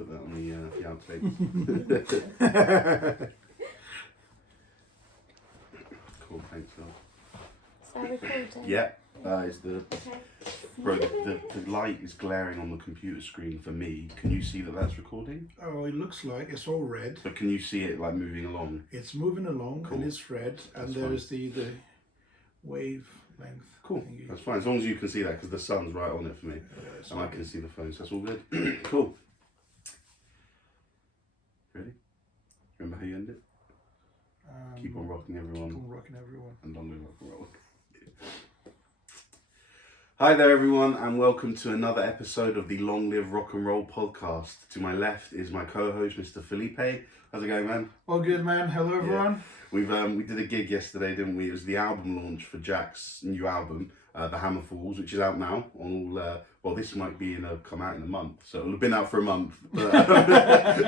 put that on the outtakes. Cool, thanks, Laz. Is that recording? Yeah, it's the... Okay. Bro, the light is glaring on the computer screen for me. Can you see that that's recording? Oh, it looks like it's all red. But can you see it like moving along? It's moving along Cool. and it's red, and That's there's the wavelength. Cool, thingy. that's fine. As long as you can see that, because the sun's right on it for me. It's And I all can see the phone, so that's all good. Cool. Ready? Remember how you end it? Keep on rocking, everyone. Keep on rocking, everyone. And long live rock and roll. Hi there, everyone, and welcome to another episode of the Long Live Rock and Roll podcast. To my left is my co-host, Mr. Felipe. How's it going, man? All good, man. Hello, everyone. We did a gig yesterday, didn't we? It was the album launch for Jack's new album, The Hammer Falls, which is out now on all. Well, this might come out in a month, so it'll have been out for a month. But,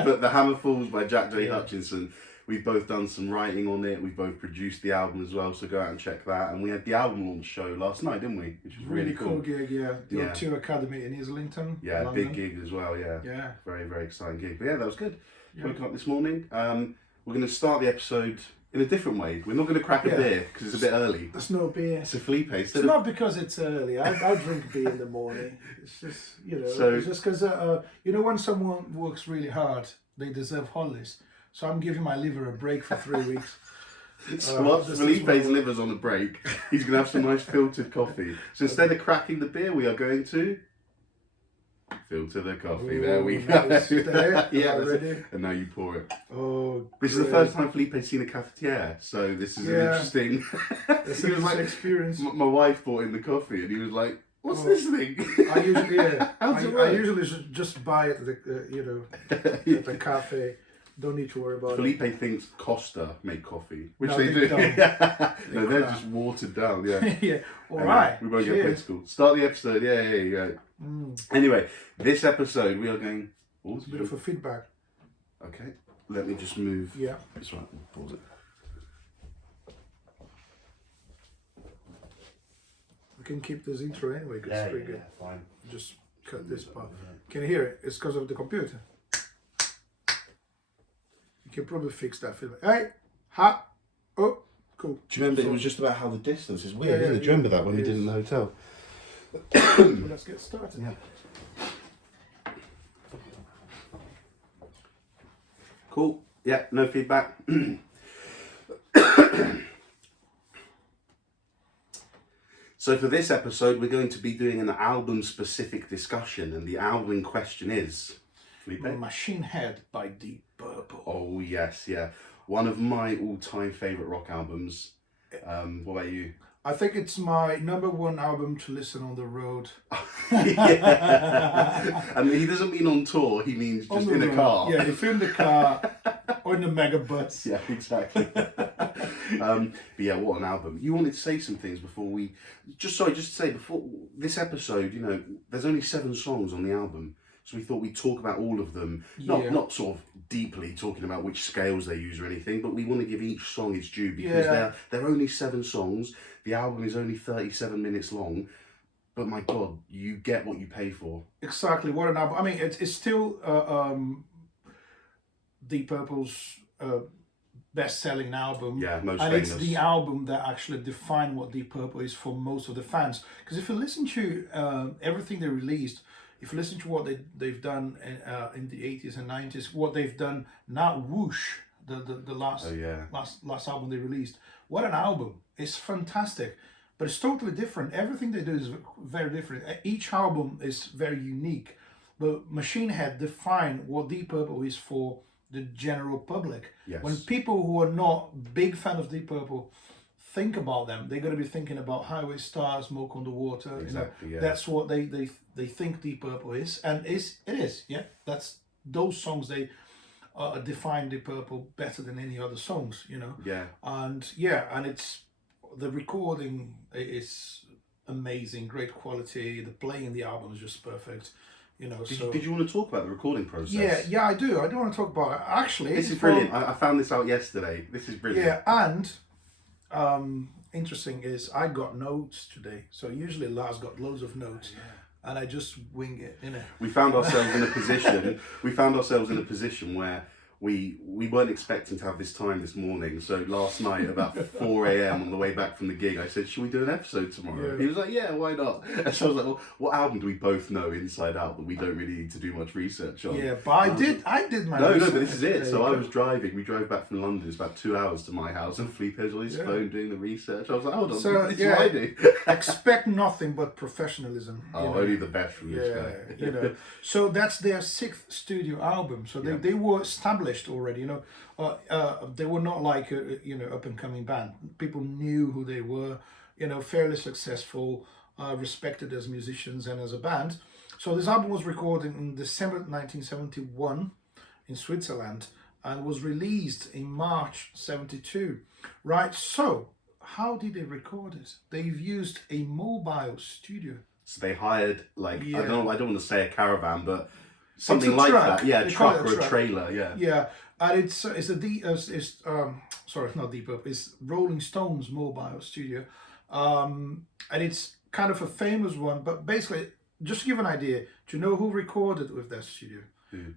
but The Hammer Falls by Jack J. Hutchinson. We've both done some writing on it. We've both produced the album as well, so go out and check that. And we had the album launch show last night, didn't we? Which was really cool. Gig, yeah. The O2 Academy in Islington. Yeah, London. big gig as well, yeah. Yeah. Very, very exciting gig. But yeah, that was good. Yeah. Woke up this morning. We're going to start the episode in a different way. We're not going to crack a beer because it's a bit early. There's no beer. So Felipe, It's not because it's early. I drink beer in the morning. It's just, it's just because, when someone works really hard, they deserve holidays. So I'm giving my liver a break for 3 weeks. So whilst Felipe's liver's on a break, he's going to have some nice filtered coffee. So instead of cracking the beer, we are going to filter the coffee. Ooh, there we go. nice. There, yeah, ready? and now you pour it. Oh, This is the first time Felipe's seen a cafetiere, so this is an interesting... It's He was an like, experience. my wife brought in the coffee and he was like, what's this thing? I usually, How's it work? I usually just buy it at the, at the cafe. Don't need to worry about Felipe it. thinks Costa make coffee, which No, they they do. don't. No, they're just watered down, yeah. Yeah, all Anyway, right. We won't get Cheers. political. Start the episode, yeah. Anyway, this episode we are going... It's a bit of a feedback. Okay, let me just move. Yeah. That's right, pause it. We can keep this intro anyway, because it's pretty good. Fine. Just cut this part. Can you hear it? It's because of the computer. You can probably fix that feedback. Hey! Ha! Oh! Cool. Do you remember, it was just about how the distance is weird, Yeah, isn't it? Do you remember that when we it did it in is. the hotel? So let's get started. Yeah. Cool. Yeah, no feedback. So for this episode, we're going to be doing an album-specific discussion, and the album in question is... Felipe? Machine Head by Deep Purple. Oh, yes, yeah. One of my all-time favourite rock albums. What about you? I think it's my #1 album to listen on the road. Yeah. And he doesn't mean on tour, he means just in a car. Yeah, if you're in the car or in the mega bus. Yeah, exactly. But yeah, what an album. You wanted to say some things before we... Just to say, before this episode, there's only 7 songs on the album. So we thought we'd talk about all of them. Not sort of deeply talking about which scales they use or anything, but we want to give each song its due because they're only 7 songs. The album is only 37 minutes long. But my God, you get what you pay for. Exactly, what an album. I mean, it's still Deep Purple's best-selling album. Yeah, most and famous. it's the album that actually defined what Deep Purple is for most of the fans. Because if you listen to everything they released, if you listen to what they've done in the 80s and 90s, what they've done now, Whoosh, the last album they released, what an album. It's fantastic. But it's totally different. Everything they do is very different. Each album is very unique. But Machine Head defined what Deep Purple is for the general public. Yes. When people who are not big fan of Deep Purple think about them, they're going to be thinking about Highway Star, Smoke on the Water. Exactly, yeah. That's what they think Deep Purple is. And it is. That's those songs, they define Deep Purple better than any other songs, Yeah. And it's... The recording is amazing, great quality. The playing in the album is just perfect, Did you want to talk about the recording process? Yeah, I do. I do want to talk about it. Actually, This is brilliant. I found this out yesterday. This is brilliant. Yeah, and interesting is I got notes today. So usually Laz got loads of notes. and I just wing it, you know. We found ourselves in a position. We found ourselves in a position where we weren't expecting to have this time this morning. So last night, about 4 a.m. on the way back from the gig, I said, "Should we do an episode tomorrow?" Yeah. He was like, "Yeah, why not?" And so I was like, "Well, what album do we both know inside out that we don't really need to do much research on?" Yeah, but I did my No, research. but this is it. There So you I go. was driving. We drove back from London. It's about 2 hours to my house, and Felipe was on his phone doing the research. I was like, "Hold on, So, this is yeah. what I do." Expect nothing but professionalism. you Oh, know. only the best from this guy. Yeah, you know. So that's their 6th studio album. So they were established already. You know, they were not like a up and coming band. People knew who they were. You know, fairly successful, respected as musicians and as a band. So this album was recorded in December 1971 in Switzerland and was released in March 72. Right. So how did they record it? They've used a mobile studio. So they hired I Yeah. don't want to say a caravan, but something It's a like truck. that. Yeah, a They call truck it a or a truck. trailer. Yeah. Yeah, and it's sorry, it's not Deep Purple. It's Rolling Stones mobile studio, and it's kind of a famous one. But basically, just to give an idea, do you know who recorded with that studio?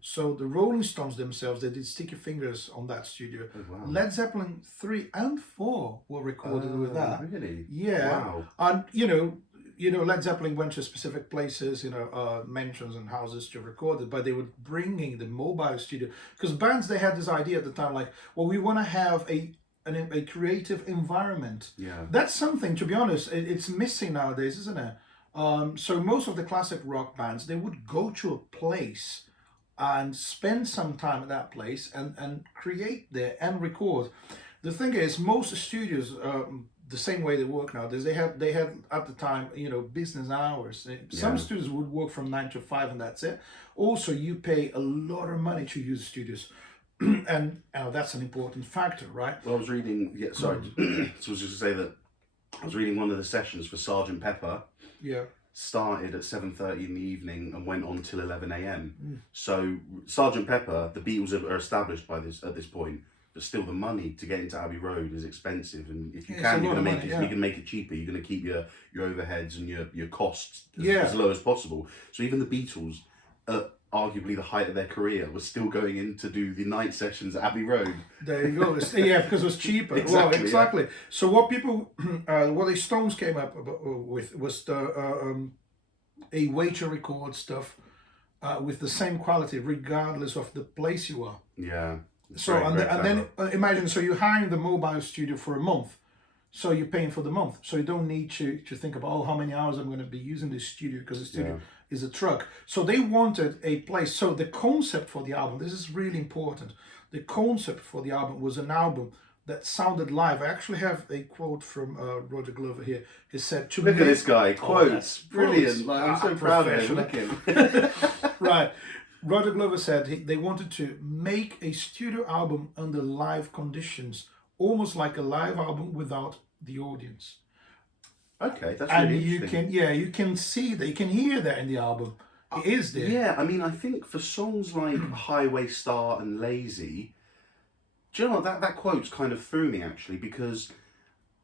So the Rolling Stones themselves, they did Sticky Fingers on that studio. Oh, wow. Led Zeppelin 3 and 4 were recorded with that. Really? Yeah, Wow. and Led Zeppelin went to specific places, mansions and houses to record it, but they were bringing the mobile studio because bands, they had this idea at the time, like, well, we want to have a creative environment. Yeah. That's something, to be honest, it's missing nowadays, isn't it? So most of the classic rock bands, they would go to a place and spend some time at that place and create there and record. The thing is, most studios, the same way they work nowadays, they had at the time, business hours. Some studios would work from 9 to 5 and that's it. Also, you pay a lot of money to use studios. and that's an important factor, right? Well, I was reading. Yeah, sorry. So I was just to say that I was reading one of the sessions for Sergeant Pepper. Yeah. Started at 7:30 in the evening and went on till 11 a.m. So Sergeant Pepper, the Beatles are established at this point, but still the money to get into Abbey Road is expensive, and if you can, you're going to make it. If you can make it cheaper, you're going to keep your overheads and your costs as low as possible. So even the Beatles, arguably the height of their career, was still going in to do the night sessions at Abbey Road. There you go. Yeah, because it was cheaper. Exactly, Well, exactly. So what the Stones came up with was a way to record stuff with the same quality, regardless of the place you are. Yeah. So then imagine, so you're hiring the mobile studio for a month, so you're paying for the month, so you don't need to think about how many hours I'm going to be using this studio, because the studio is a truck. So they wanted a place. So the concept for the album, this is really important. The concept for the album was an album that sounded live. I actually have a quote from Roger Glover here. He said, Look at this guy, quotes, brilliant. quotes. I'm so proud of him. Look at him. Right. Roger Glover said they wanted to make a studio album under live conditions, almost like a live album without the audience. Okay, that's And really you interesting. you can see that, you can hear that in the album. It is there. Yeah, I mean, I think for songs like Highway Star and Lazy, do you know what, that quote's kind of threw me actually, because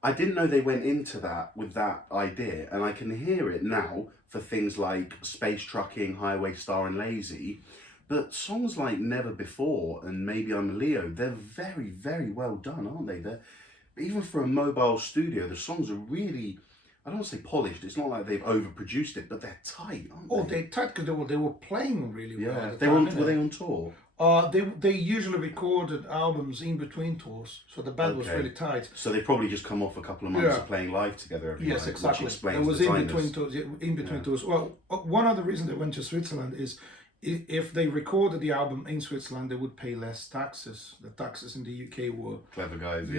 I didn't know they went into that with that idea, and I can hear it now for things like Space Trucking, Highway Star and Lazy, but songs like Never Before and Maybe I'm a Leo, they're very, very well done, aren't they? Even for a mobile studio, the songs are really, I don't want to say polished, it's not like they've overproduced it, but they're tight, aren't they? Oh, they're tight because they were playing really well. Yeah, At the time, were they on tour? They usually recorded albums in between tours, so the band was really tight. So they probably just come off a couple of months of playing live together every Yes, night, exactly. which explains It was the in timeless. between tours. In between tours. Well, one other reason they went to Switzerland is if they recorded the album in Switzerland, they would pay less taxes. The taxes in the UK were Clever guys,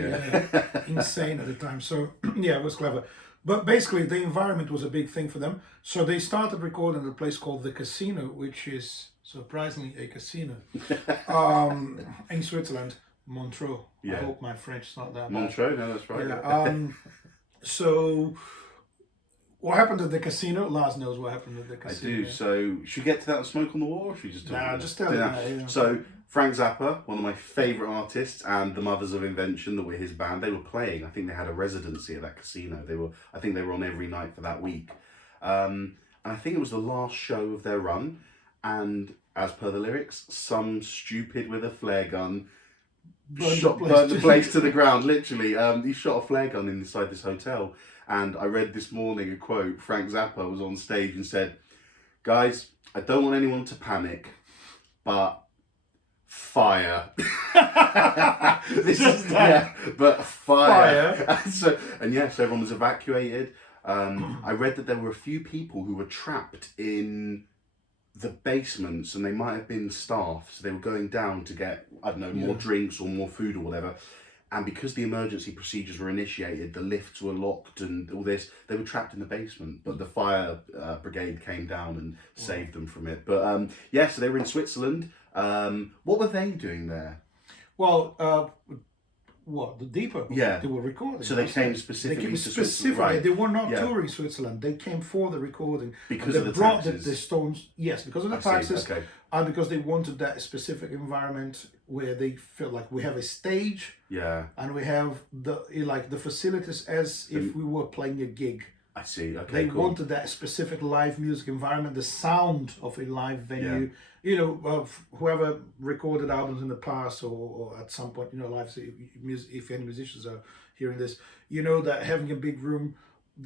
insane at the time. So yeah, it was clever. But basically, the environment was a big thing for them. So they started recording at a place called the Casino, which is surprisingly a casino in Switzerland, Montreux. Yeah. I hope my French is not that bad. Montreux, no, that's right. Yeah. So what happened at the casino? Laz knows what happened at the I casino. do. So should we get to that Smoke on the Wall, or should we just talk Nah, about just it? tell me that, yeah. So Frank Zappa, one of my favourite artists, and the Mothers of Invention, that were his band, they were playing. I think they had a residency at that casino. I think they were on every night for that week. and I think it was the last show of their run, and as per the lyrics, some stupid with a flare gun burned the place to the ground, literally. He shot a flare gun inside this hotel, and I read this morning a quote. Frank Zappa was on stage and said, "Guys, I don't want anyone to panic, but fire." But fire. And yes, everyone was evacuated. I read that there were a few people who were trapped in the basements, and they might have been staff, so they were going down to get, I don't know, more drinks or more food or whatever. And because the emergency procedures were initiated, the lifts were locked and all this, they were trapped in the basement. But the fire brigade came down and saved them from it. But so they were in Switzerland. What were they doing there? Well, the Deep Purple? Yeah. They were recording. So they came specifically to Switzerland. Right. They were not touring Switzerland. They came for the recording. Because of the brought taxes? The Stones, yes, because of the taxes. Okay. And because they wanted that specific environment where they felt like we have a stage. Yeah. And we have the facilities as if we were playing a gig. I see. Okay. They wanted that specific live music environment, the sound of a live venue. Yeah. You know, whoever recorded albums in the past or at some point, live. If any musicians are hearing this, that having a big room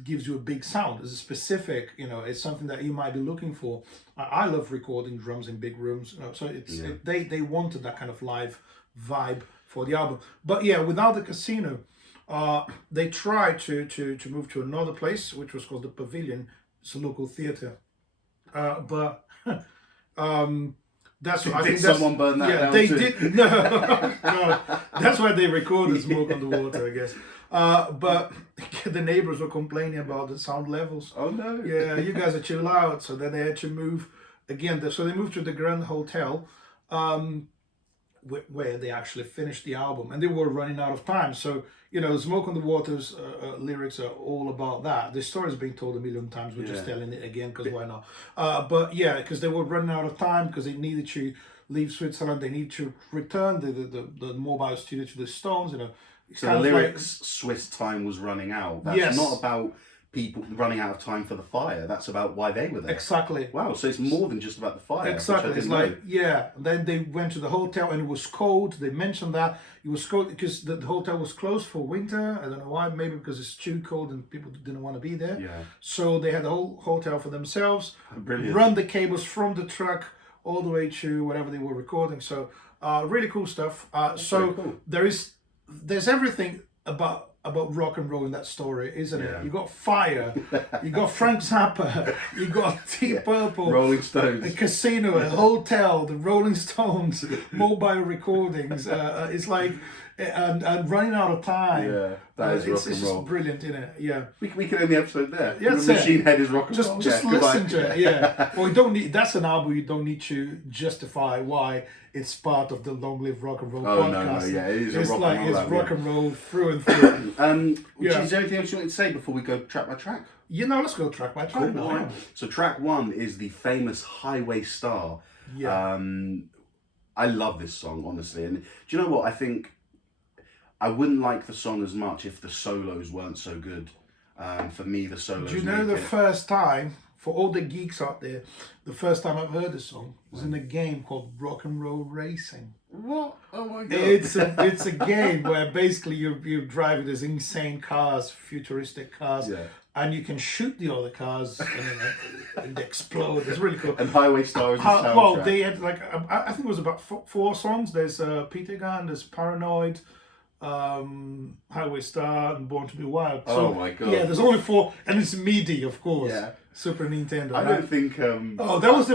gives you a big sound. It's a specific, it's something that you might be looking for. I love recording drums in big rooms. So they wanted that kind of live vibe for the album. But yeah, without the casino. They tried to move to another place, which was called the Pavilion. It's a local theatre, but that's what I think. Someone burn that down they too? did. No, that's why they recorded Smoke on the Water, I guess. But the neighbors were complaining about the sound levels. Oh no! Yeah, you guys are too loud. So then they had to move again. So they moved to the Grand Hotel. Where they actually finished the album, and they were running out of time. So, Smoke on the Water's lyrics are all about that. The story's been told a million times. We're just telling it again because why not? But yeah, because they were running out of time because they needed to leave Switzerland. They need to return the mobile studio to the Stones. So the lyrics, Swiss time was running out. That's not about people running out of time for the fire. That's about why they were there. Exactly. Wow, so it's more than just about the fire. Exactly. It's like, then they went to the hotel and it was cold. They mentioned that it was cold because the hotel was closed for winter. I don't know why, maybe because it's too cold and people didn't want to be there. Yeah. So they had the whole hotel for themselves. Brilliant. Run the cables from the truck all the way to whatever they were recording. So really cool stuff. Cool. There's everything about rock and roll in that story, isn't it? You got fire, you got Frank Zappa, you got Deep Purple, Rolling Stones, a casino, a hotel, the Rolling Stones, mobile recordings. It's like and running out of time. Yeah, that is rock and roll. It's just brilliant, isn't it? Yeah. We can end the episode there. Yeah, Machine Head is rock and roll. Just listen to it. Yeah. Well, you don't need. That's an album you don't need to justify why it's part of the Long Live Rock and Roll podcast. No, yeah, it is a rock and roll. It's rock and roll through and through. Is there anything else you want to say before we go track by track? Let's go track by track. Cool. Right. So track 1 is the famous Highway Star. Yeah. I love this song, honestly. And do you know what? I think I wouldn't like the song as much if the solos weren't so good. For me, the solos. Do you know first time, for all the geeks out there, the first time I've heard this song was in a game called Rock and Roll Racing. What? Oh my god! It's a game where basically you're driving these insane cars, futuristic cars. Yeah. And you can shoot the other cars and they explode. It's really cool. And Highway Star is the soundtrack. Well, they had I think it was about 4 songs. There's Peter Gunn, there's Paranoid, Highway Star, and Born to Be Wild. So, oh my god! Yeah, there's only 4, and it's MIDI, of course. Yeah. Super Nintendo. I don't think. Oh, that was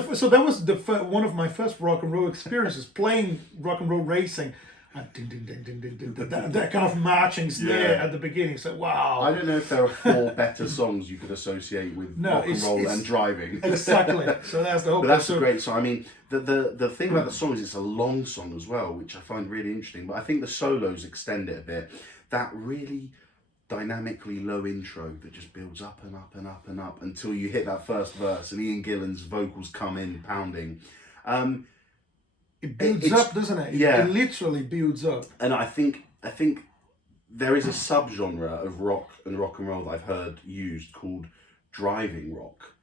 one of my first rock and roll experiences playing Rock and Roll Racing. And ding, ding, ding, ding, ding, ding, that kind of marching snare at the beginning. So wow. I don't know if there are 4 better songs you could associate with rock and roll and driving. Exactly. So that's the whole. But that's a great song. I mean, the thing about the song is it's a long song as well, which I find really interesting. But I think the solos extend it a bit. That really dynamically low intro that just builds up and up and up and up until you hit that first verse and Ian Gillan's vocals come in pounding. It builds up, doesn't it? It literally builds up. And I think there is a subgenre of rock and roll that I've heard used called driving rock.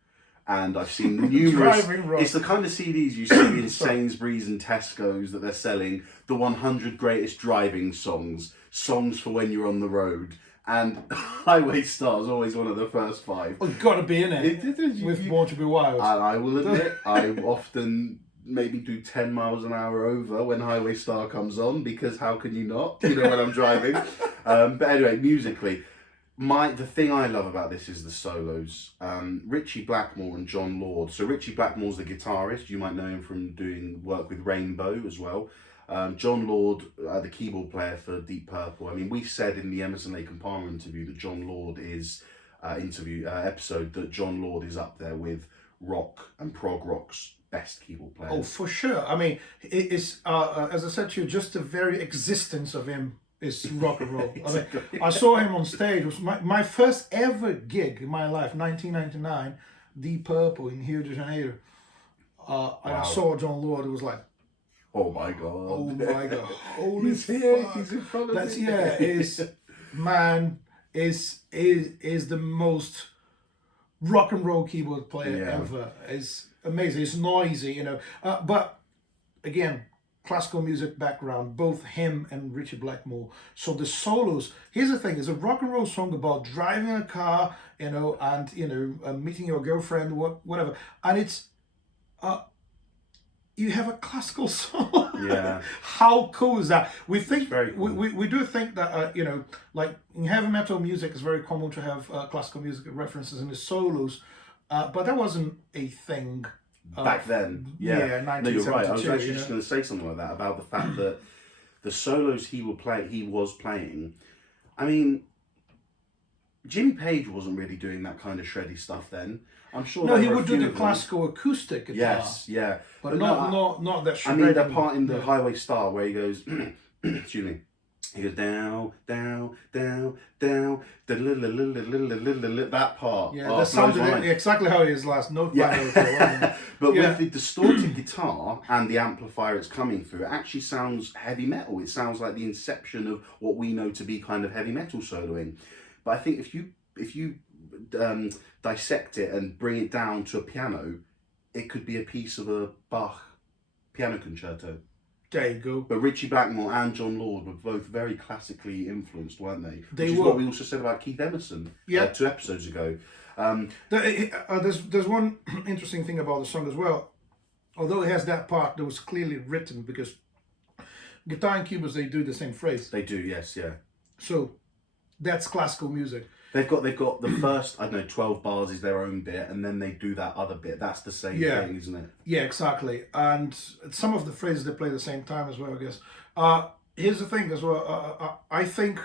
and I've seen numerous. Driving rock. It's the kind of CDs you see in Sainsbury's and Tesco's that they're selling the 100 greatest driving songs for when you're on the road. And Highway Star is always one of the first 5. Oh, you've got to be in it. With Born to Be Wild. And I will admit, I often maybe do 10 miles an hour over when Highway Star comes on, because how can you not, when I'm driving. But anyway, musically, the thing I love about this is the solos. Ritchie Blackmore and John Lord. So Ritchie Blackmore's the guitarist. You might know him from doing work with Rainbow as well. John Lord, the keyboard player for Deep Purple. I mean, we said in the Emerson Lake and Palmer interview that John Lord is episode that John Lord is up there with rock and prog rock's best keyboard players. Oh, for sure. I mean, it is as I said to you, just the very existence of him is rock and roll. Exactly. I mean, I saw him on stage. It was my first ever gig in my life, 1999, Deep Purple in Rio de Janeiro. And I saw John Lord. It was like, oh my god! Oh my god! Holy He's here. fuck. He's in front of That's me. is the most rock and roll keyboard player ever. It's amazing. It's noisy, but again, classical music background, both him and Ritchie Blackmore. So the solos. Here's the thing: it's a rock and roll song about driving a car, and meeting your girlfriend, whatever, and it's. You have a classical song. Yeah. How cool is that? We think very cool. we do think that like in heavy metal music, it's very common to have classical music references in the solos, but that wasn't a thing back then. Yeah. No, you're right. I was 1972, actually just going to say something like that about the fact that the solos he was playing. I mean, Jimmy Page wasn't really doing that kind of shreddy stuff then. I'm sure. No, there he were a would do few the of them. classical acoustic guitar. Yes, yeah, but no, not that. I mean, the shredding. part in the Highway Star where he goes, excuse me, he goes down, down, down, down, that part. Yeah, that sounded exactly how it is last note. Yeah. But with the distorted guitar and the amplifier it's coming through, it actually sounds heavy metal. It sounds like the inception of what we know to be kind of heavy metal soloing. But I think if you dissect it and bring it down to a piano, it could be a piece of a Bach piano concerto. There you go. But Ritchie Blackmore and John Lord were both very classically influenced, weren't they? They Which is were. what we also said about Keith Emerson 2 episodes ago. There's one interesting thing about the song as well. Although it has that part that was clearly written, because guitar and keyboards, they do the same phrase. They do, yes, yeah. So that's classical music. They've got the first, 12 bars is their own bit, and then they do that other bit. That's the same thing, isn't it? Yeah, exactly. And some of the phrases they play at the same time as well, I guess. Here's the thing as well. I think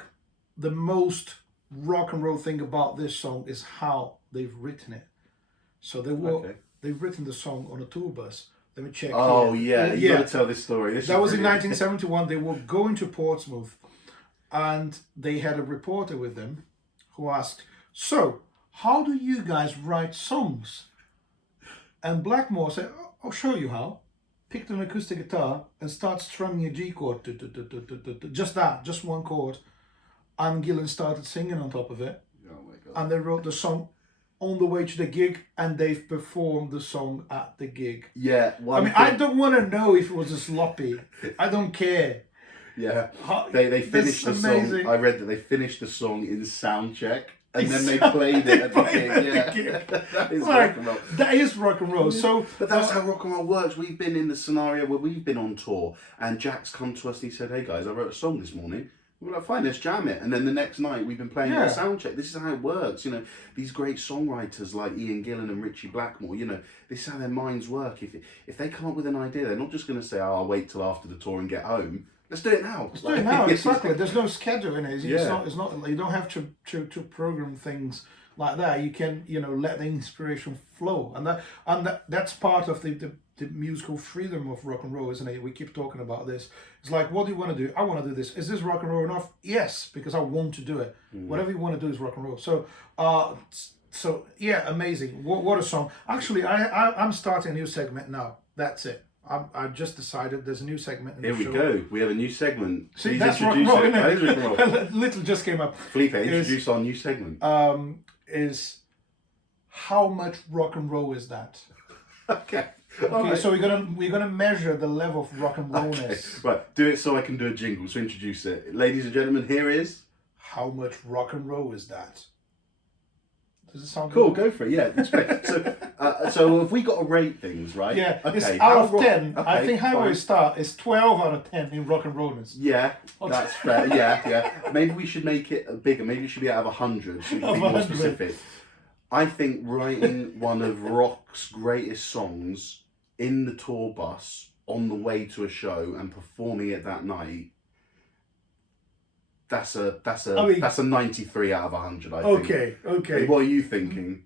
the most rock and roll thing about this song is how they've written it. So they've written the song on a tour bus. Let me check. Oh, here. yeah. You got to tell this story. That was in 1971. They were going to Portsmouth, and they had a reporter with them who asked, "So, how do you guys write songs?" And Blackmore said, "I'll show you how." Picked an acoustic guitar and started strumming a G chord. Just that, just one chord. And Gillan started singing on top of it. Oh my God. And they wrote the song on the way to the gig, and they've performed the song at the gig. Yeah. I don't want to know if it was a sloppy. I don't care. Yeah, they finished the song. I read that they finished the song in sound check, and then they played it at the gig. Yeah, that is rock and roll. That is rock and roll. So, but that's how rock and roll works. We've been in the scenario where we've been on tour, and Jack's come to us and he said, "Hey guys, I wrote a song this morning." We're like, "Fine, let's jam it." And then the next night we've been playing it at sound check. This is how it works. These great songwriters like Ian Gillan and Ritchie Blackmore. This is how their minds work. If they come up with an idea, they're not just going to say, "Oh, I'll wait till after the tour and get home." Let's do it now. Let's do it now. Exactly. There's no schedule in it. Yeah. It's not. You don't have to program things like that. You can let the inspiration flow, and that's part of the musical freedom of rock and roll, isn't it? We keep talking about this. It's like, what do you want to do? I want to do this. Is this rock and roll enough? Yes, because I want to do it. Whatever you want to do is rock and roll. So yeah, amazing. What a song. Actually, I'm starting a new segment now. That's it. I just decided there's a new segment in the show. Here we go. We have a new segment. See, Please that's rock introduce and roll, it. isn't it? That is rock and roll. Little just came up. Felipe, introduce our new segment. Is how much rock and roll is that? Okay. Okay, so we're gonna measure the level of rock and rollness. Okay. Right, do it so I can do a jingle. So introduce it, ladies and gentlemen. Here is. How much rock and roll is that? Does it sound Cool, good? go for it. Yeah, it's great. So if we got to rate things, right? Yeah, Okay. it's out of 10. Okay, I think Highway fine. Star is 12 out of 10 in rock and rollness. Yeah, that's fair. Yeah. Maybe we should make it bigger. Maybe it should be out of 100, so we can be more 100. specific. I think writing one of rock's greatest songs in the tour bus on the way to a show and performing it that night. That's a 93 out of 100. I think. Okay. What are you thinking?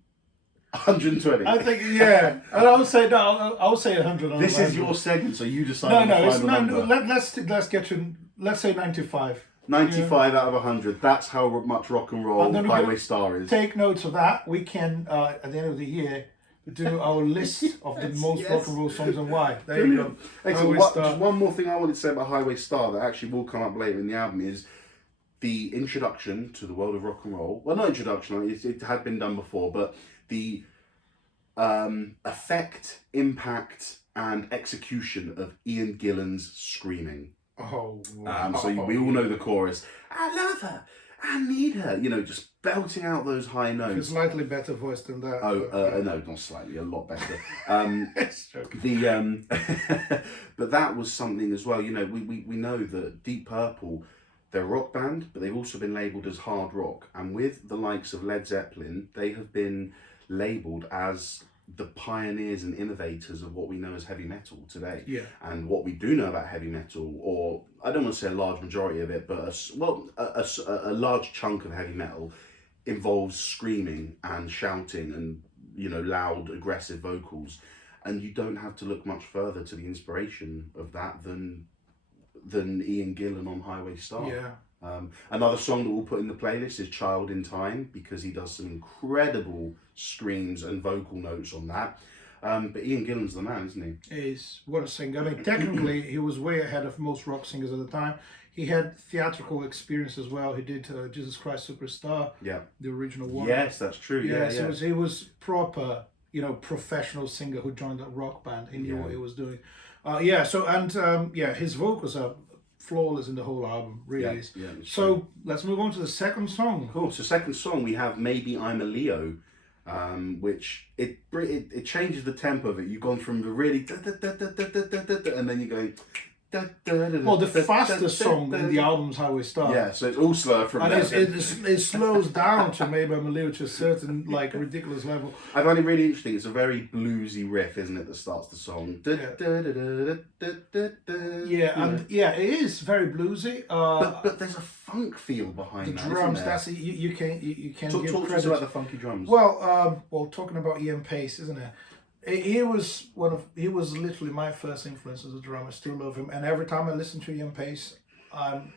120. I think and I would say no. I would say 100. This is your segment, so you decide. Let's get you. Let's say 95. 95 out of 100. That's how much rock and roll Highway Star is. Take notes of that. We can at the end of the year do our list of the most rock and roll songs and why. There you go. Excellent. Just one more thing I wanted to say about Highway Star that actually will come up later in the album is the introduction to the world of rock and roll. Well, not introduction, it had been done before, but the effect, impact, and execution of Ian Gillan's screaming. We all know the chorus. I love her. I need her. Just belting out those high notes. A slightly better voice than that. No, not slightly. A lot better. But that was something as well. We know that Deep Purple, they're a rock band, but they've also been labelled as hard rock. And with the likes of Led Zeppelin, they have been labelled as the pioneers and innovators of what we know as heavy metal today. Yeah. And what we do know about heavy metal, or I don't want to say a large majority of it, but a large chunk of heavy metal involves screaming and shouting and loud, aggressive vocals. And you don't have to look much further to the inspiration of that than Ian Gillan on Highway Star. Yeah. Another song that we'll put in the playlist is Child in Time, because he does some incredible screams and vocal notes on that. But Ian Gillan's the man, isn't he? What a singer. I mean, technically, he was way ahead of most rock singers at the time. He had theatrical experience as well. He did Jesus Christ Superstar, the original one. Yes, that's true. Yeah. He was proper, professional singer who joined a rock band. He knew what he was doing. His vocals are flawless in the whole album, really is. Yeah, so let's move on to the second song. Cool. So second song we have Maybe I'm a Leo, which it changes the tempo of it. You've gone from the really and then you're going. Well, the fastest song in the album's Highway Star. Yeah, so it's all slow from there. It slows down to Maybe I'm a Leo to a certain ridiculous level. I find it really interesting. It's a very bluesy riff, isn't it, that starts the song. It is very bluesy. But there's a funk feel behind the that. drums. Isn't there? That's you can Talk give to credit. us about the funky drums. Well, talking about Ian Pace, isn't it? He was literally my first influence as a drummer. I still love him, and every time I listen to Ian Pace, I'm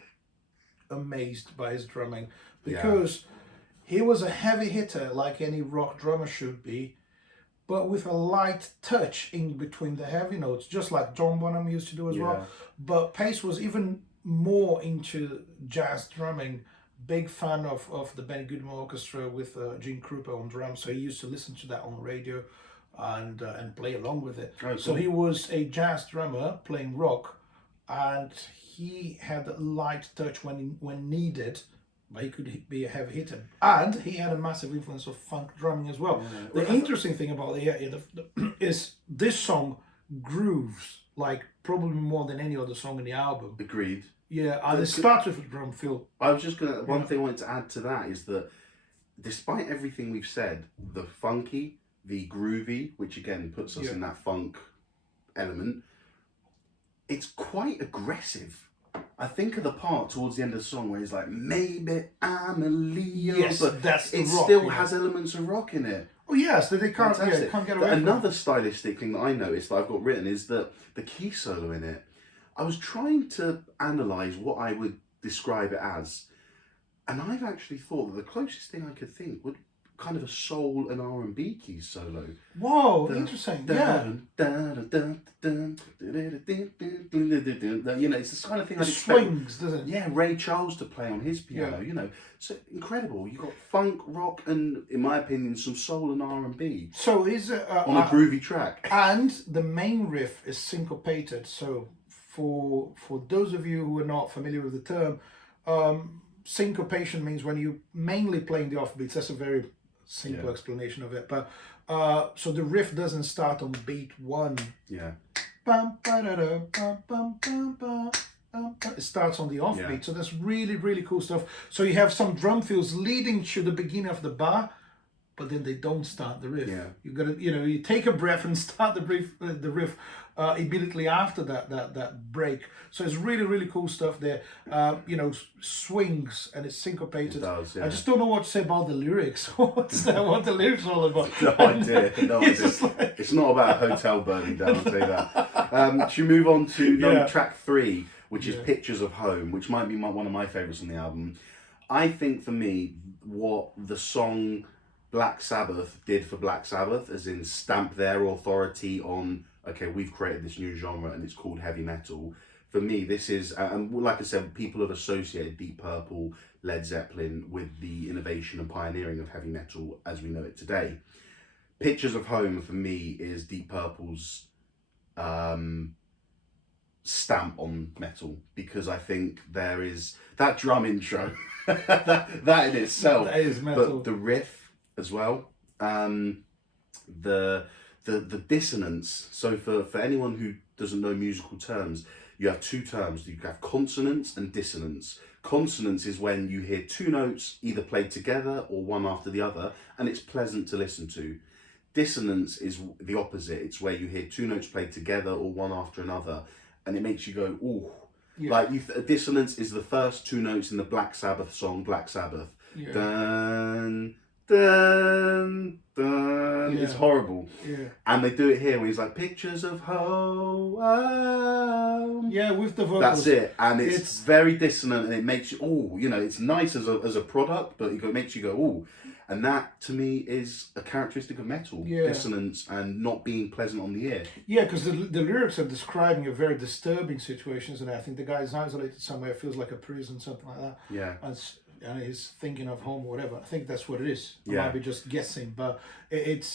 amazed by his drumming because he was a heavy hitter like any rock drummer should be, but with a light touch in between the heavy notes, just like John Bonham used to do as well. But Pace was even more into jazz drumming. Big fan of the Ben Goodman Orchestra with Gene Krupa on drums, so he used to listen to that on the radio and play along with it. Oh, so cool. he was a jazz drummer playing rock, and he had a light touch when needed, but he could be a heavy hitter. And he had a massive influence of funk drumming as well. The interesting thing about is this song grooves like probably more than any other song in the album. Agreed. Yeah, and it starts with a drum fill. I was just gonna. One thing I wanted to add to that is that, despite everything we've said, the funky, the groovy, which again puts us in that funk element, it's quite aggressive. I think of the part towards the end of the song where he's like, maybe I'm a Leo, but that's it rock, still has elements of rock in it. Oh yes, they can't get away from Another stylistic thing that I noticed that I've got written is that the key solo in it, I was trying to analyse what I would describe it as, and I've actually thought that the closest thing I could think would kind of a soul and R&B keys solo. Whoa, interesting. Yeah. You know, it's the kind of thing It I'd expect. swings, doesn't it? Yeah, Ray Charles to play on his piano. Yeah. You know, so incredible. You got funk, rock, and in my opinion, some soul and R&B So is it on a groovy track. and the main riff is syncopated. So for those of you who are not familiar with the term, syncopation means when you mainly playing the offbeats. That's a very simple explanation of it. But so the riff doesn't start on beat 1. Yeah. Bum, ba-da-da, bum, bum, bum, bum, bum. It starts on the offbeat. Yeah. So that's really, really cool stuff. So you have some drum fills leading to the beginning of the bar, but then they don't start the riff. Yeah. You gotta, you take a breath and start the riff immediately after that break. So it's really, really cool stuff there. Swings and it's syncopated. It does, yeah. I just don't know what to say about the lyrics. What's that? What the lyrics are all about? No idea. No It's idea. just like- It's not about a hotel burning down, I'll tell you that. Should we move on to track 3, which is Pictures of Home, which might be one of my favourites on the album. I think for me, what the song Black Sabbath did for Black Sabbath, as in stamp their authority on, okay, we've created this new genre and it's called heavy metal. For me, this is, and like I said, people have associated Deep Purple, Led Zeppelin with the innovation and pioneering of heavy metal as we know it today. Pictures of Home, for me, is Deep Purple's stamp on metal, because I think there is that drum intro, that in itself, That is metal. but the riff as well, the dissonance. So for anyone who doesn't know musical terms, you have 2 terms. You have consonance and dissonance. Consonance is when you hear 2 notes either played together or one after the other, and it's pleasant to listen to. Dissonance is the opposite. It's where you hear 2 notes played together or one after another, and it makes you go, ooh. Yeah. Like dissonance is the first 2 notes in the Black Sabbath song, Black Sabbath. Yeah. Dun, dun, dun. It's horrible. Yeah. And they do it here where he's like, pictures of home. Yeah, with the vocals. That's it. And it's very dissonant, and it makes you, oh, it's nice as a product, but it makes you go, oh. And that, to me, is a characteristic of metal. Yeah. Dissonance and not being pleasant on the ear. Yeah, because the lyrics are describing a very disturbing situations, and I think the guy is isolated somewhere, feels like a prison, something like that. Yeah. And he's thinking of home or whatever. I think that's what it is. I Yeah. might be just guessing, but it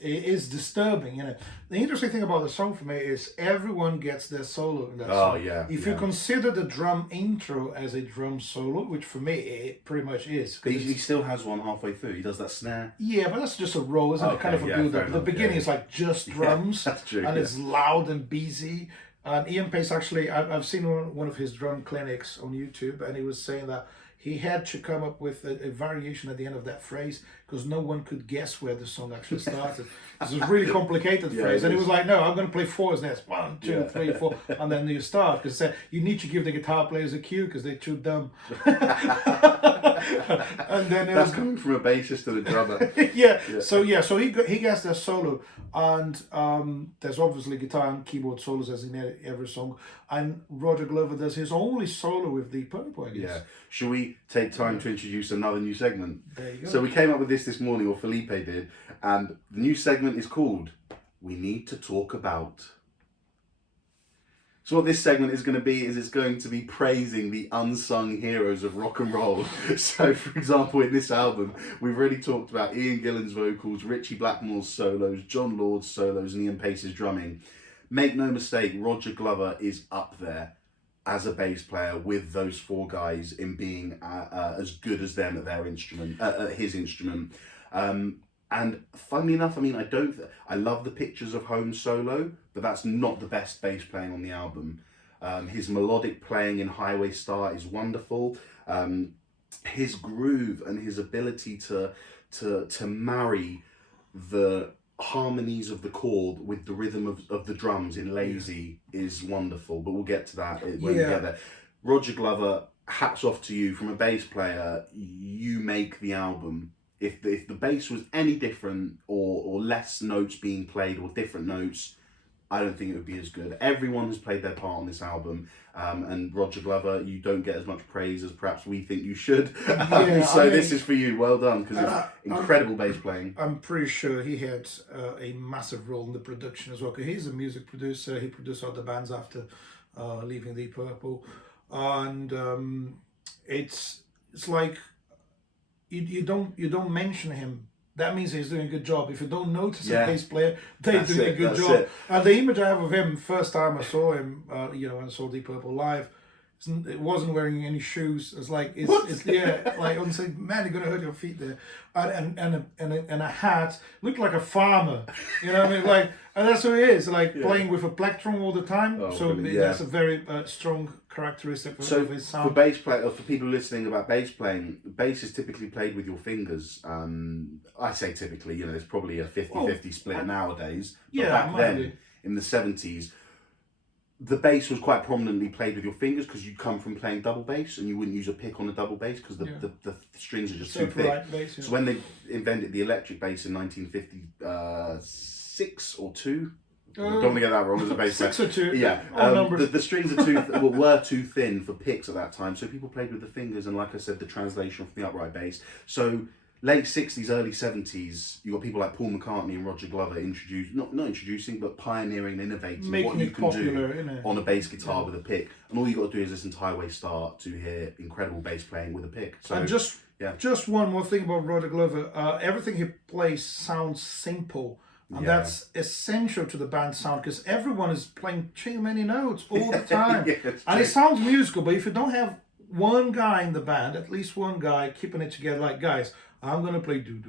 is disturbing. The interesting thing about the song for me is everyone gets their solo in that song. Yeah. If you consider the drum intro as a drum solo, which for me it pretty much is. But he still has one halfway through. He does that snare. Yeah, but that's just a roll, isn't it? Kind of a build up. The beginning is like just drums, that's true, and it's loud and busy. And Ian Pace actually, I've seen one of his drum clinics on YouTube, and he was saying that he had to come up with a variation at the end of that phrase because no one could guess where the song actually started. It's a really complicated phrase. And he was like, no, I'm going to play 4 next. 1, 2, 3, 4. And then you start. Because you need to give the guitar players a cue because they're too dumb. And then That's coming from a bassist and a drummer. yeah. So he gets their solo, and there's obviously guitar and keyboard solos as in every song. And Roger Glover does his only solo with Deep Purple, I guess. Yeah. Should we take time to introduce another new segment? There you go. So we came up with this morning, or Felipe did, and the new segment is called We Need to Talk About. So what this segment is going to be is it's going to be praising the unsung heroes of rock and roll. So for example, in this album, we've already talked about Ian Gillan's vocals, Ritchie Blackmore's solos, John Lord's solos, and Ian Pace's drumming. Make no mistake, Roger Glover is up there as a bass player with those 4 guys in being as good as them at their instrument, at his instrument. And funnily enough, I love the Pictures of Home solo, but that's not the best bass playing on the album. His melodic playing in Highway Star is wonderful. His groove and his ability to marry the harmonies of the chord with the rhythm of the drums in Lazy is wonderful, but we'll get to that when we get there. Roger Glover, hats off to you. From a bass player, you make the album. If the bass was any different or less notes being played or different notes, I don't think it would be as good. Everyone has played their part on this album, and Roger Glover, you don't get as much praise as perhaps we think you should. This is for you. Well done, because it's incredible bass playing. I'm pretty sure he had a massive role in the production as well, because he's a music producer. He produced other bands after leaving Deep Purple, and it's like you don't mention him. That means he's doing a good job. If you don't notice a bass player, they're doing a good job. And the image I have of him, first time I saw him, when I saw Deep Purple live, it wasn't wearing any shoes. It's like like I'm saying, man, you're gonna hurt your feet there, and a hat, looked like a farmer. You know what I mean? Like, and that's who he is. Like playing with a plectrum all the time. That's a very strong characteristic of his sound. For bass play, or for people listening about bass playing, bass is typically played with your fingers. I say typically, there's probably a 50-50 split nowadays. But back then, in the 70s, the bass was quite prominently played with your fingers, because you'd come from playing double bass and you wouldn't use a pick on a double bass because the strings are just too thick. Bass, So when they invented the electric bass in 1956 or 2, don't want to get that wrong as a bass player. 6 or 2. Yeah, the strings are were too thin for picks at that time, so people played with the fingers, and like I said, the translation from the upright bass. So late 60s, early 70s, you got people like Paul McCartney and Roger Glover not introducing, but pioneering and innovating what you can do on a bass guitar with a pick. And all you got to do is this entire way start to hear incredible bass playing with a pick. So, and just one more thing about Roger Glover. Everything he plays sounds simple. And that's essential to the band's sound, because everyone is playing too many notes all the time. And it sounds musical, but if you don't have one guy in the band, at least one guy keeping it together, like, guys, I'm going to play do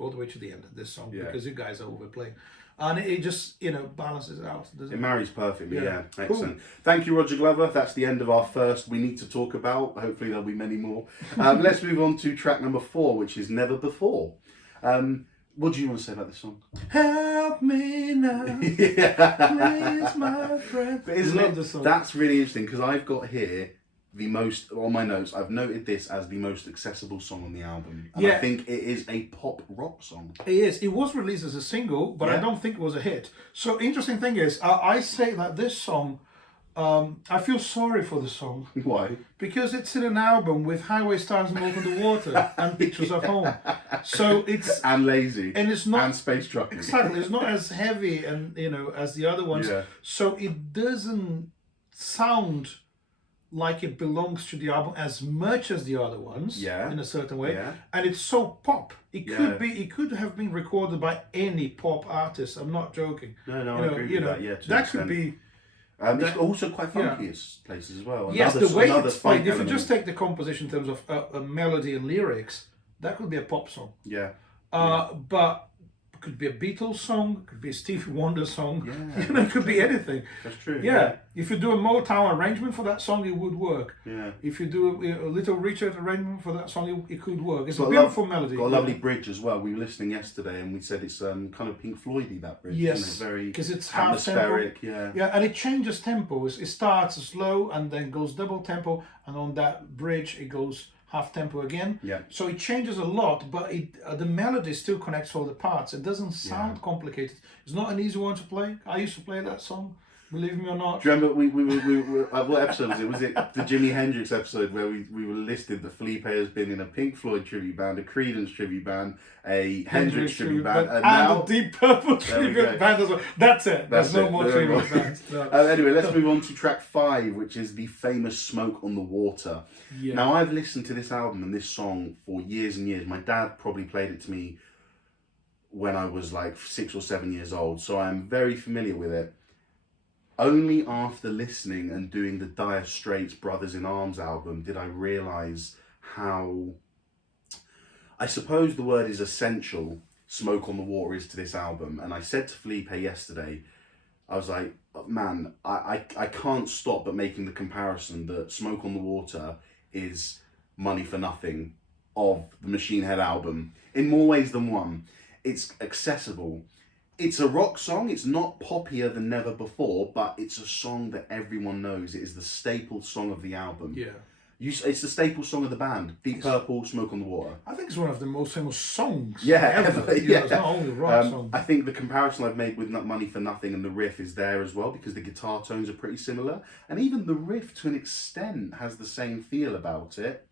all the way to the end of this song because you guys are overplaying. And it just, balances it out. It marries perfectly, Excellent. Cool. Thank you, Roger Glover. That's the end of our first We Need to Talk About. Hopefully there'll be many more. Let's move on to track number 4, which is Never Before. What do you want to say about this song? Help me now, please, my friend. But isn't it, that's really interesting, because I've got here the most, on my notes, I've noted this as the most accessible song on the album. And I think it is a pop rock song. It is. It was released as a single, but I don't think it was a hit. So interesting thing is, I say that this song, I feel sorry for the song. Why? Because it's in an album with Highway Stars and Walk on the Water and Pictures of Home. So it's... And Lazy. And it's not... And Space Trucking. Exactly. It's not as heavy and, as the other ones. Yeah. So it doesn't sound like it belongs to the album as much as the other ones, in a certain way, and it's so pop. It could have been recorded by any pop artist. I'm not joking. No, I agree with that. Yeah, that could be. It's also quite funky places as well. Yes, the way it's played. If you just take the composition in terms of melody and lyrics, that could be a pop song. Yeah. But it could be a Beatles song, it could be a Stevie Wonder song, it could be anything. That's true. Yeah. If you do a Motown arrangement for that song, it would work. Yeah. If you do a Little Richard arrangement for that song, it could work. It's a beautiful melody. Got a lovely bridge as well. We were listening yesterday and we said it's kind of Pink Floyd-y, that bridge. Yes, because it's atmospheric. Yeah, and it changes tempo. It starts slow and then goes double tempo, and on that bridge it goes half tempo again. Yeah. So it changes a lot, but the melody still connects all the parts. It doesn't sound complicated. It's not an easy one to play. I used to play that song, believe me or not. Do you remember we were what episode was it? Was it the Jimi Hendrix episode where we were listed that Felipe has been in a Pink Floyd tribute band, a Creedence tribute band, a Hendrix tribute band, and now a Deep Purple tribute band as well. That's it. There's no more tribute bands. No. Anyway, let's move on to track 5, which is the famous Smoke on the Water. Yeah. Now, I've listened to this album and this song for years and years. My dad probably played it to me when I was like 6 or 7 years old, so I'm very familiar with it. Only after listening and doing the Dire Straits Brothers in Arms album did I realise how, I suppose the word is essential, Smoke on the Water is to this album. And I said to Felipe yesterday, I was like, man, I can't stop but making the comparison that Smoke on the Water is Money for Nothing of the Machine Head album in more ways than one. It's accessible. It's a rock song. It's not poppier than Never Before, but it's a song that everyone knows. It is the staple song of the album. Yeah. It's the staple song of the band. Deep Purple, Smoke on the Water. I think it's one of the most famous songs ever. You know, it's not only a rock song. I think the comparison I've made with Money for Nothing and the riff is there as well, because the guitar tones are pretty similar, and even the riff to an extent has the same feel about it.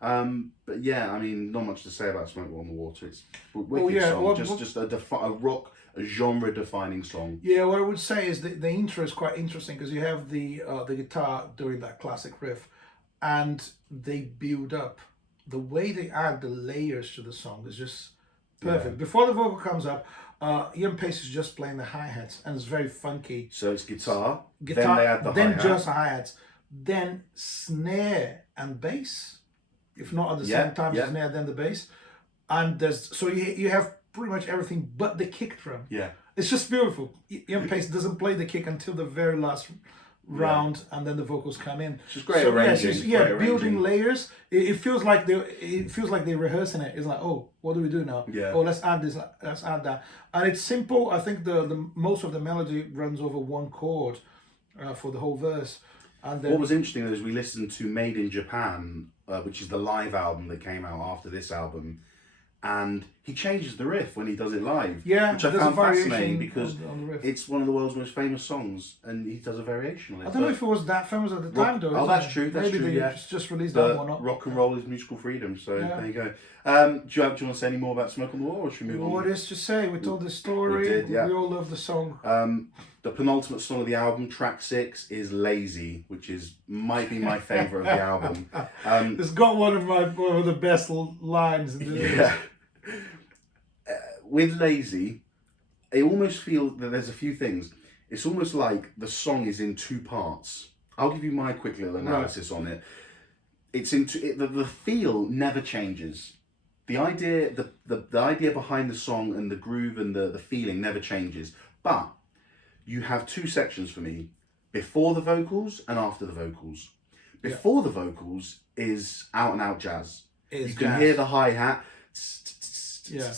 But yeah, I mean, not much to say about Smoke on the Water. It's a wicked song, just a rock, a genre-defining song. Yeah, what I would say is the intro is quite interesting, because you have the guitar doing that classic riff, and they build up. The way they add the layers to the song is just perfect. Yeah. Before the vocal comes up, Ian Pace is just playing the hi-hats, and it's very funky. So it's guitar, then they add the then hi-hat. just hi-hats, then snare and bass, if not at the same time, snare then the bass, and you have pretty much everything but the kick drum. Yeah, it's just beautiful. Ian Pace doesn't play the kick until the very last round, and then the vocals come in. It's just great arranging. Building layers. It feels like they're rehearsing it. It's like, oh, what do we do now? Yeah. Oh, let's add this. Let's add that. And it's simple. I think the most of the melody runs over one chord for the whole verse. And then, what was interesting is we listened to Made in Japan, which is the live album that came out after this album, and he changes the riff when he does it live. Yeah, which I there's found a variation fascinating, because on the riff. it's one of the world's most famous songs, and he does a variation on it. I don't know if it was that famous at the time, though. Oh, that's true. That's Maybe true. they Yeah, just released that one. Rock and roll is musical freedom. So Yeah. there you go. Do you want to say any more about Smoke on the Water, or should we move on? What is to say? We told the story. We did, yeah. We all love the song. The penultimate song of the album, track 6, is Lazy, which might be my favourite of the album. It's got one of the best lines in the lyrics. With Lazy, I almost feel that there's a few things. It's almost like the song is in 2 parts. I'll give you my quick little analysis on it. It's the feel never changes. The idea behind the song and the groove and the feeling never changes. But you have 2 sections for me: before the vocals and after the vocals. Before the vocals is out and out jazz. You can hear the hi-hat.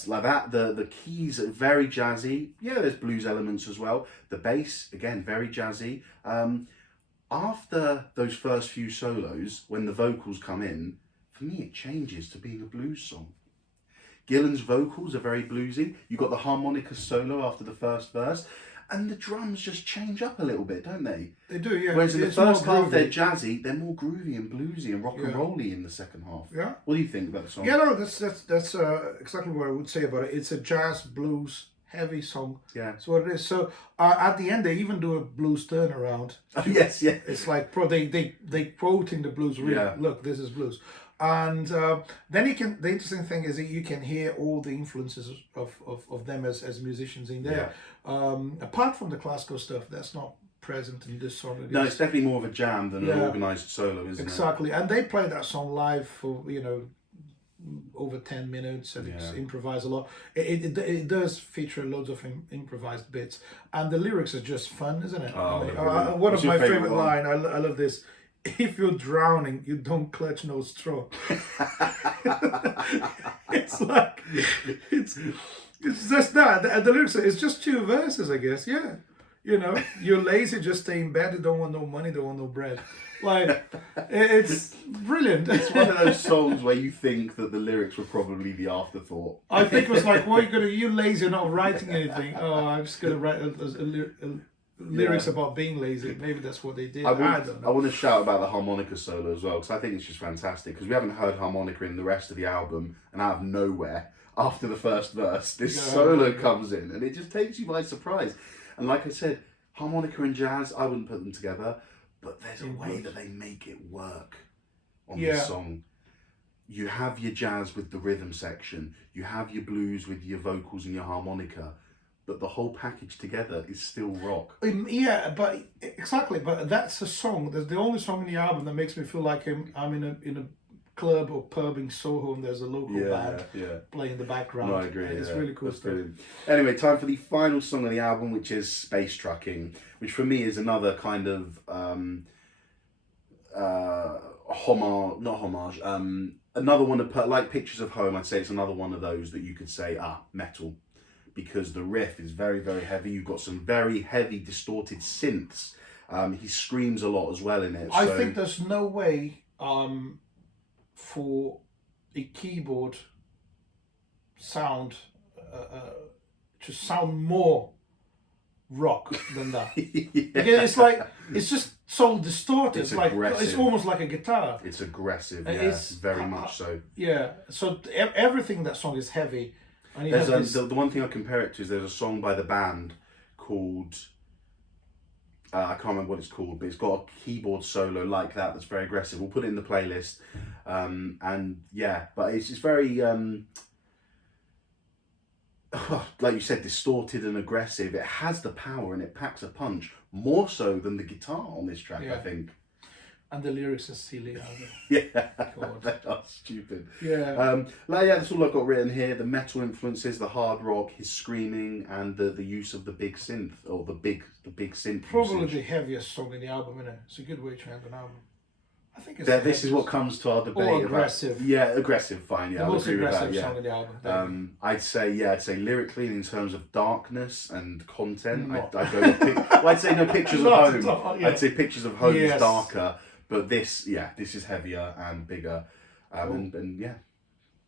Like that. The keys are very jazzy. Yeah, there's blues elements as well. The bass, again, very jazzy. After those first few solos, when the vocals come in, for me it changes to being a blues song. Gillan's vocals are very bluesy. You've got the harmonica solo after the first verse, and the drums just change up a little bit, don't they? They do, yeah. Whereas in the first half they're jazzy, they're more groovy and bluesy and rock and rolly in the second half. Yeah. What do you think about the song? Yeah, no, that's exactly what I would say about it. It's a jazz blues heavy song. Yeah. That's what it is. So at the end they even do a blues turnaround. Oh, yes, yeah. It's like they quoting the blues riff. Yeah. Look, this is blues. And then the interesting thing is that you can hear all the influences of them as musicians in there. Apart from the classical stuff, that's not present in this song. No, it's definitely more of a jam than an organised solo, isn't it? Exactly. And they play that song live for, over 10 minutes, and it's improvised a lot. It does feature loads of improvised bits, and the lyrics are just fun, isn't it? Oh, one of my favorite lines, I love this: if you're drowning, you don't clutch no straw. It's like it's just that. The lyrics, it's just 2 verses, I guess. Yeah, you're lazy, just stay in bed, you don't want no money, don't want no bread. Like, it's brilliant. It's one of those songs where you think that the lyrics were probably the afterthought. I think it was like, what are you lazy, you're not writing anything. Oh, I'm just going to write lyrics about being lazy. Maybe that's what they did. I don't know. I want to shout about the harmonica solo as well, because I think it's just fantastic, because we haven't heard harmonica in the rest of the album, and out of nowhere, after the first verse, this solo comes in, and it just takes you by surprise. And like I said, harmonica and jazz, I wouldn't put them together. But there's a way that they make it work on this song. You have your jazz with the rhythm section. You have your blues with your vocals and your harmonica. But the whole package together is still rock. But exactly. But that's a song. That's the only song in the album that makes me feel like I'm in a club or pub in Soho, and there's a local band playing in the background. No, I agree. It's really cool stuff. Brilliant. Anyway, time for the final song of the album, which is Space Trucking, which for me is another kind of another one of, like Pictures of Home, I'd say it's another one of those that you could say, metal, because the riff is very, very heavy. You've got some very heavy distorted synths. He screams a lot as well in it. I think there's no way for a keyboard sound to sound more rock than that. Again, it's like it's just so distorted. It's like aggressive. it's almost like a guitar. It's aggressive, yeah, It's very much so. Yeah. So everything in that song is heavy. And it There's has this, the one thing I compare it to is there's a song by the band called I can't remember what it's called, but it's got a keyboard solo like that that's very aggressive. We'll put it in the playlist, and yeah, but it's very like you said, distorted and aggressive. It has the power and it packs a punch more so than the guitar on this track, I think. And the lyrics are silly, aren't they? Yeah, God. they are stupid. Yeah. Yeah, that's all I've got written here. The metal influences, the hard rock, his screaming, and the use of the big synth or the big synth. Probably usage. the heaviest song in the album, isn't it? It's a good way to end an album. I think it's This is what comes to our debate. Or aggressive. Aggressive, fine. Yeah, The I'll most agree with that. aggressive Yeah. song in the album. I'd say lyrically in terms of darkness and content, Not. I'd go with I'd say no, Pictures of Not Home. at all, yeah. I'd say Pictures of Home Yes. is darker, but this is heavier and bigger, and yeah,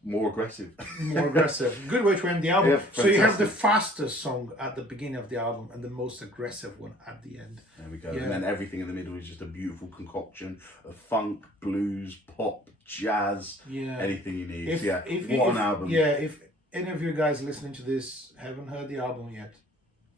more aggressive. More aggressive. Good way to end the album. Yeah, so you have the fantastic. fastest song at the beginning of the album and the most aggressive one at the end. There we go. Yeah. And then everything in the middle is just a beautiful concoction of funk, blues, pop, jazz, Yeah. anything you need. If an album. Yeah, if any of you guys listening to this haven't heard the album yet,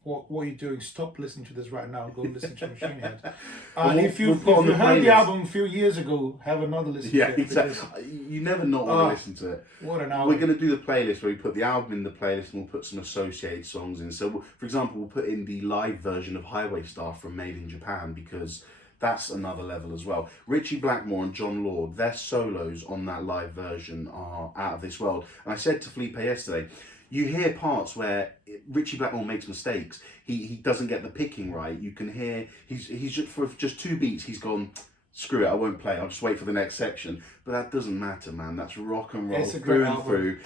what are you doing? Stop listening to this right now. Go and listen to Machine Head. And if you put on the heard the playlist. album a few years ago, have another listen Yeah, to it. exactly. You never not want to listen to it. What an album. We're going to do the playlist where we put the album in the playlist and we'll put some associated songs in. So, for example, we'll put in the live version of Highway Star from Made in Japan because that's another level as well. Richie Blackmore and John Lord, their solos on that live version are out of this world. And I said to Felipe yesterday, you hear parts where Richie Blackmore makes mistakes. He doesn't get the picking right. You can hear he's just for just 2 beats he's gone, screw it, I won't play. I'll just wait for the next section. But that doesn't matter, man. That's rock and roll It's a through great and album. through.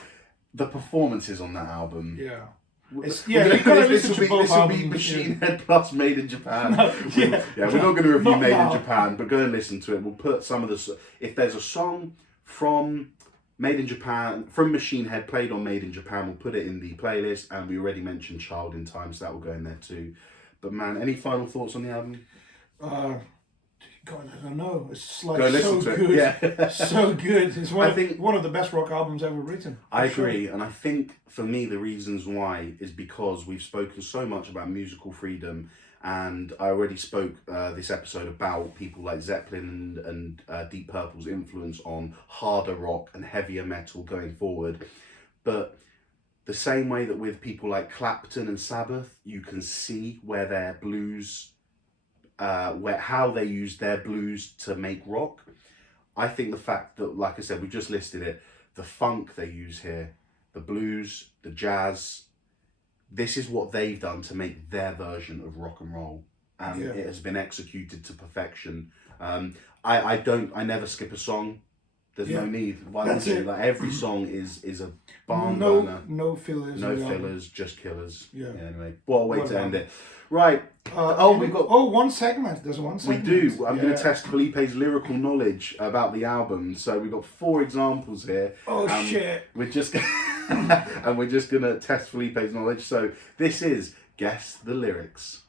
The performances on that album. Yeah. This You've got to listen to both will be albums. Machine Head plus Made in Japan. Yeah. We're not going to review Not Made now. in Japan, but go and listen to it. We'll put some of the... If there's a song from Made in Japan, from Machine Head played on Made in Japan, we'll put it in the playlist, and we already mentioned Child in Time, so that will go in there too. But man, any final thoughts on the album? God, I don't know. It's just like Go listen so to good. it. Yeah. So good. It's I think- one of the best rock albums ever written. I for sure. agree, and I think for me the reasons why is because we've spoken so much about musical freedom, and I already spoke this episode about people like Zeppelin and Deep Purple's influence on harder rock and heavier metal going forward. But the same way that with people like Clapton and Sabbath, you can see where their blues, how they use their blues to make rock. I think the fact that, like I said, we just listed it, the funk they use here, the blues, the jazz, this is what they've done to make their version of rock and roll, and it has been executed to perfection. I never skip a song. There's no need. Why would That's you? it. Like every song is a barn burner. No fillers. No in the album. fillers, just killers. Yeah. Anyway, what a way Well to done. end it. Right. We've got. one segment. There's one We segment. do. I'm going Yeah. to test Felipe's lyrical knowledge about the album. So we've got 4 examples here. Oh shit. We're just and we're just going to test Felipe's knowledge. So this is Guess the Lyrics.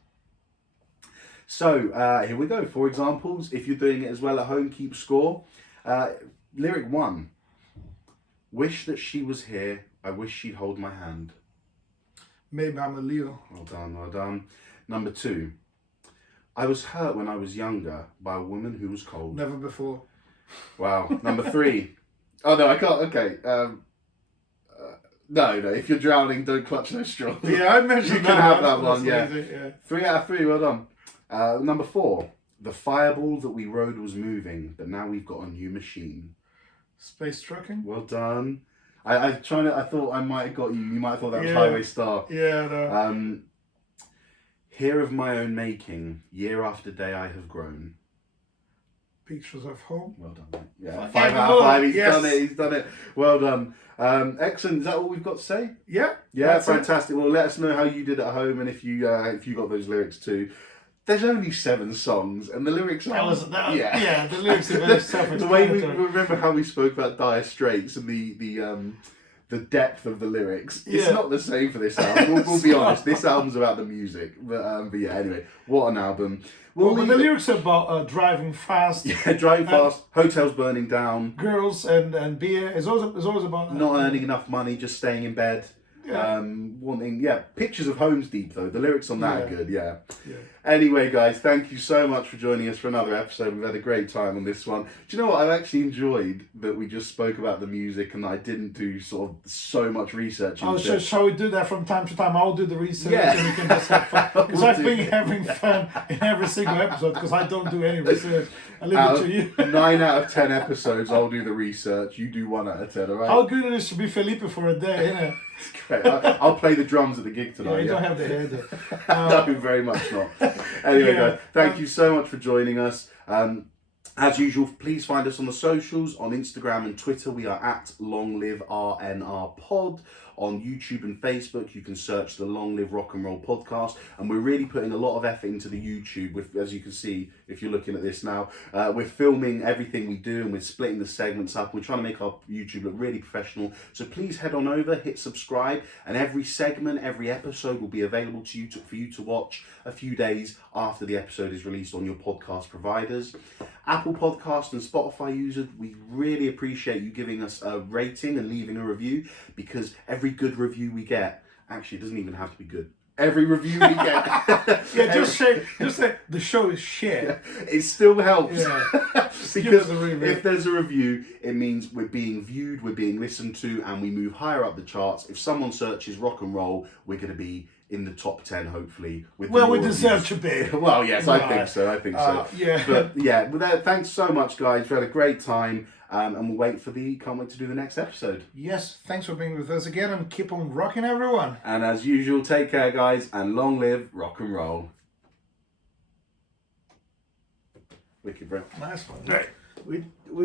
So here we go. 4 examples. If you're doing it as well at home, keep score. Lyric 1. Wish that she was here. I wish she'd hold my hand. Maybe I'm a Leo. Well done, well done. Number 2. I was hurt when I was younger by a woman who was cold. Never before. Wow. Number 3. Oh no, I can't. Okay. No. If you're drowning, don't clutch no straws. Yeah, I mentioned You can have that That's one, yeah. amazing, 3 out of 3. Well done. Number 4. The fireball that we rode was moving, but now we've got a new machine. Space trucking. Well done. I thought I might have got you. You might have thought that was Yeah. Highway Star. Yeah. No. Here of my own making, year after day I have grown. Pictures of home. Well done, mate. Yeah, Fucking 5 out of 5. He's yes. done it. He's done it. Well done. Excellent. Is that all we've got to say? Yeah. Yeah, that's it. fantastic. Well, let us know how you did at home and if you got those lyrics too. there's only 7 songs, and the lyrics are yeah, the lyrics are very the way we self-explanatory. remember how we spoke about Dire Straits and the depth of the lyrics. It's Yeah. not the same for this album. We'll be honest. This album's about the music, but yeah. Anyway, what an album. Well, but the lyrics are about driving fast, Yeah, driving fast, hotels burning down, girls and beer. It's always about not earning enough money, just staying in bed. Wanting pictures of homes deep though. The lyrics on that are good. Yeah. Anyway, guys, thank you so much for joining us for another episode. We've had a great time on this one. Do you know what? I've actually enjoyed that we just spoke about the music and that I didn't do sort of so much research. Oh, into shall we do that from time to time? I'll do the research Yeah. and we can just have fun. Because We'll I've do. been having fun in every single episode because I don't do any research. I leave it to you. 9 out of 10 episodes, I'll do the research. You do 1 out of 10, all right? How good it is to be Felipe for a day, innit? Great. I'll play the drums at the gig Yeah, tonight. you Yeah, don't have the hair though. no, very much not. Anyway, Yeah. guys, thank you so much for joining us. As usual, please find us on the socials. On Instagram and Twitter, we are at longliverocknrollpod. On YouTube and Facebook, you can search the Long Live Rock and Roll Podcast. And we're really putting a lot of effort into the YouTube. As you can see, if you're looking at this now, we're filming everything we do and we're splitting the segments up. We're trying to make our YouTube look really professional. So please head on over, hit subscribe, and every segment, every episode will be available to you for you to watch a few days after the episode is released on your podcast providers. Apple Podcast and Spotify users, we really appreciate you giving us a rating and leaving a review, because every good review we get, actually it doesn't even have to be good. Every review we get, Yeah, just say the show is shit. it still helps. Yeah. Give Because us a review. if there's a review, it means we're being viewed, we're being listened to, and we move higher up the charts. If someone searches rock and roll, we're going to be in the top 10, hopefully. With Well, more we deserve reviews. to be. Well, yes, I think Right. so. I think so. Yeah. But yeah, thanks so much, guys. We had a great time, and we'll can't wait to do the next episode. Yes, thanks for being with us again and keep on rocking, everyone. And as usual, take care, guys, and long live rock and roll. Wicked, bro. Nice one. Right. We